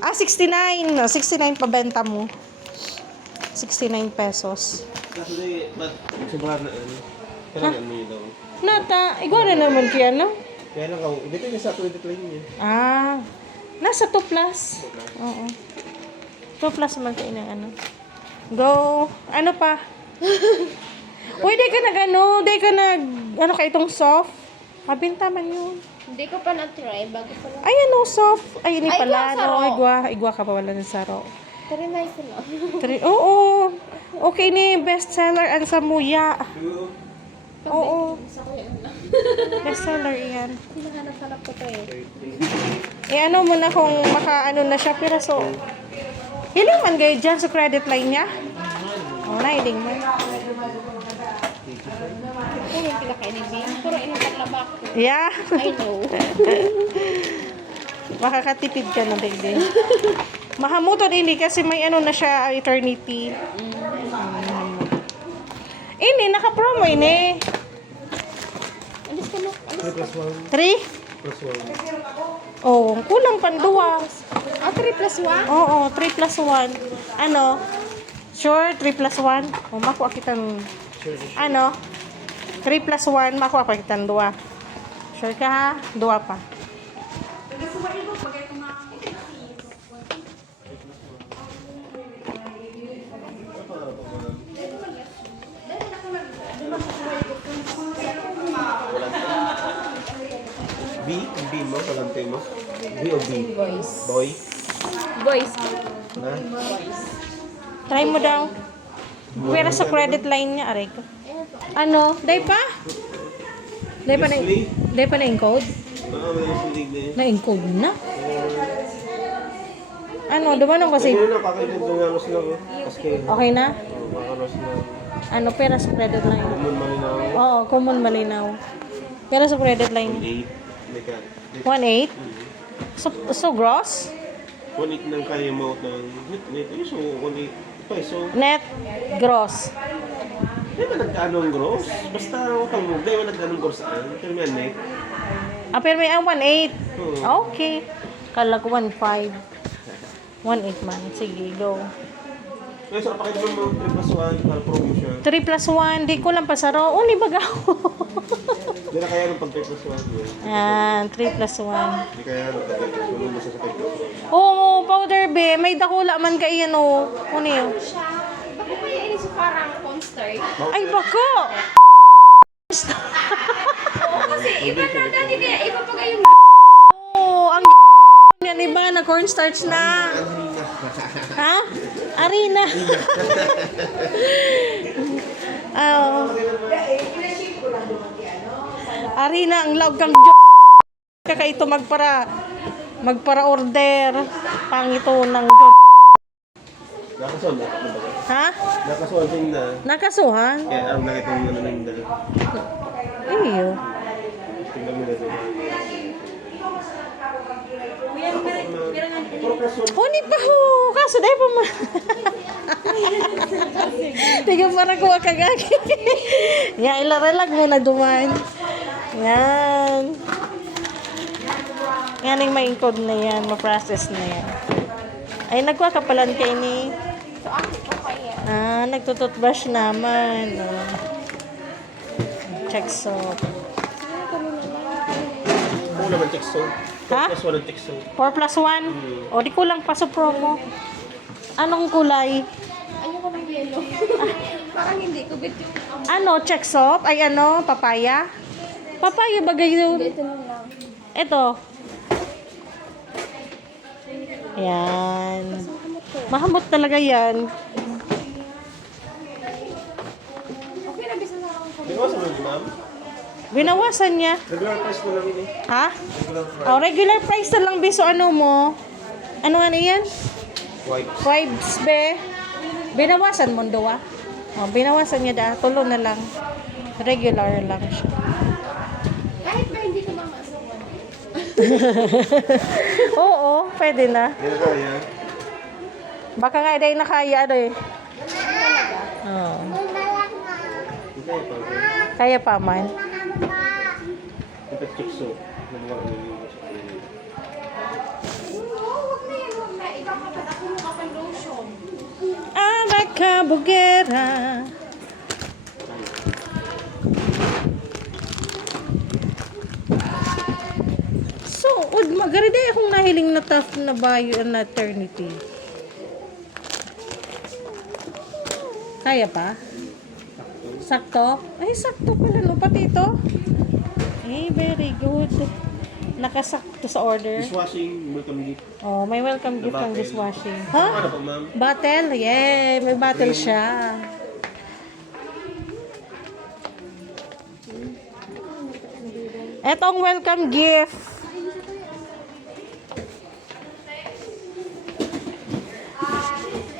Ah, 69. 69 pa benta mo. 69 pesos. Kasi, ba't sobrang na ano? Kailangan mo yun daw. Nata, ikaw na naman kaya, no? Kaya lang, depende sa credit line niya. Ah, nasa 2 plus. Oo. 2 plus man kayo ng ano. Go. Ano pa? Uy, di ka ano ka itong soft? Habinta man yun. Hindi ko pa na-try. Bago pa lang. Ay, ano, soft. Ay, ini Ay, pala. saro. No, igwa ka pa wala ng saro. Tarinay ko lang. Oo. Okay ni bestseller ang samuya. Oo. Isa ko yun lang. Bestseller yan. Hinahanap-hanap ko to eh. Ano mo na kung maka-ano na siya, pero so, hiling man kayo dyan sa credit line niya? Oo na, hiling man. Kung yung pinaka-inibig, puro inupaglabak ko. Yeah. I know. Makakatipid ka na, baby. Mahamuton ini kasi may ano na siya, eternity. Ini, naka-promo ini. Alis ka mo. 3 plus 1. 3? Plus 1. Oh, kulang panduwa. Ah, 3 plus 1? Oo, 3 plus 1. Ano? Sure, 3 plus 1? O, makuha kitang, ano? 3 plus 1, makuha pa kitang 2. Sure ka ha? 2 pa. B mo, kalante mo. B o B? Boys. Boy? Boys. Na? Try mo daw. Pero sa credit line niya, aray ko. Ano? Day pa? Day pa na-encode? Oo, may nasilig na yun. Na-encode na? Ano? Dumanong kasi. Ayun na, kakaitin doon nga mas lang. Kasi, Okay na? makaros na. Ano? Pero sa credit line. Common malinaw. Oo, common malinaw. Pero sa credit line. 8. May ka. 1.8? So gross? 1.8 nang kaya mo ng net. So, 1.8 peso. Net? Gross? Di ba nagkaano ang gross? Basta utang mo. Di ba nagkaano ang gross saan? Pero may net. Ah, pero may 1.8. Oo. Okay. Kala ko 1.5. 1.8 man. Sige, go. Ngayon, sa kapakita mo 3 plus 1 para promo siya. 3 plus 1. Di ko lang pasaro. Uni baga ako. Hindi na kaya nung pag 3 plus 1. Ayan, 3 plus 1. Hindi kaya nung pag 3 plus 1. Nung basta sa 5 plus 1. Oo, powder be. May dakula man kay ano. Ano yun? Siya. Bago pa yung inis parang cornstarch. Ay, bako! Oo, kasi iba na dati kaya iba pa kayong Oo, ang yan iba na cornstarch na. Ha? Arena. Arena, ang loud kang kakaito magpara order. Pangito ng Nakasuhan mo. ha? Nakasuhan din na. Nakasuhan? Kaya ang nakitang ano na yung dala. Iyo. Tingnan mo na doon. Puro plus 1. Huni pa ho. Kaso dahil pa ma. Tingnan para kuha kagagi. Nga, ilaralag muna duman. Yan. Yan yung may code na yan. Ma-process na yan. Ay, nagkuha ka pala kay ni. Ah, nagtututbrush naman. Oh. Check soap. Oo naman, check so. Ha? 4 plus 1 ang check so. 4 plus 1? O, di kulang pa sa promo. Anong kulay? ayoko ng yellow. Parang hindi ko bet yung Ano, check soap? Ay, ano, papaya? Papaya bagay yun. ito na lang. Ito. Yan. Mahamot talaga yan. Okay na, bisa na ako. Di ba sa mga ma'am? Binawasan niya. Regular price mo lang yun eh. Ha? Regular price. O, regular price na lang, biso ano mo? Ano yan? White. Vibes, be. Binawasan mo, daw ah. O, binawasan niya da. Tulo na lang. Regular lang siya. Kahit ba hindi ko mamasa. Oo, pwede na. Hindi na kaya. Baka nga dahil nakaya, ano eh. Oo. Hindi kaya pa. Kaya pa man. Dapat check so. Ano ba ang bugera. So, magariday akong nahiling na tough na bio na eternity. Kaya pa? Sakto? Ay, sakto pala, no? Pati ito? Eh, very good. Nakasakto sa order. Dishwashing, welcome gift. Oh, may welcome gift ng dishwashing. Ano Huh? po, ma'am? Bottle? Yay! May bottle siya. Etong welcome gift.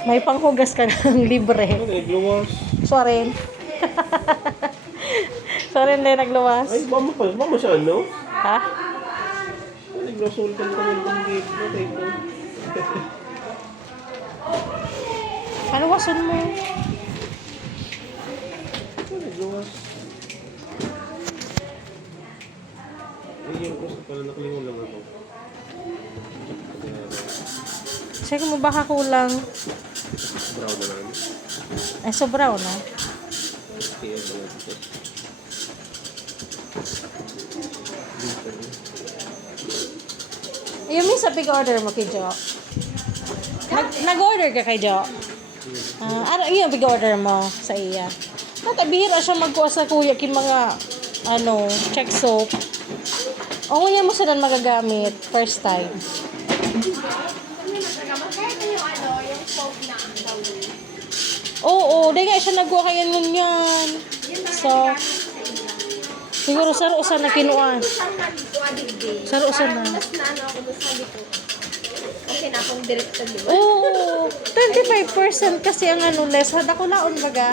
May panghugas ka ng libre. Ano, nagluwas? Sorry. Sorry, hindi nagluwas. Ay, mama pa. Mama siya, ano? Ha? Nag-grocery ka ng welcome gift. Okay po. Ano wasun mo? Nagluwas. Ay, yung gusto pala nakalingon lang ako. Check mo baka kulang. Brown na lang. Ay, sobra, no? Kaya ba lang ito? Yung minsan pig-order mo kay Jo. Nag-order ka kay Jo? Ano yung pig-order mo sa iya? Natabihira siya magkuha sa kuya kin mga check soap. O ngayon mo sila magagamit first time. Yung soap na Oo, di nga siya nagkuha kay yan. So, siguro saro-usan na kinuan. Saro-usan na. Tapos na ano ako doon sabi ko. Kasi na akong director, di ba? Oo, 25% kasi ang less. Hada ko laon baga.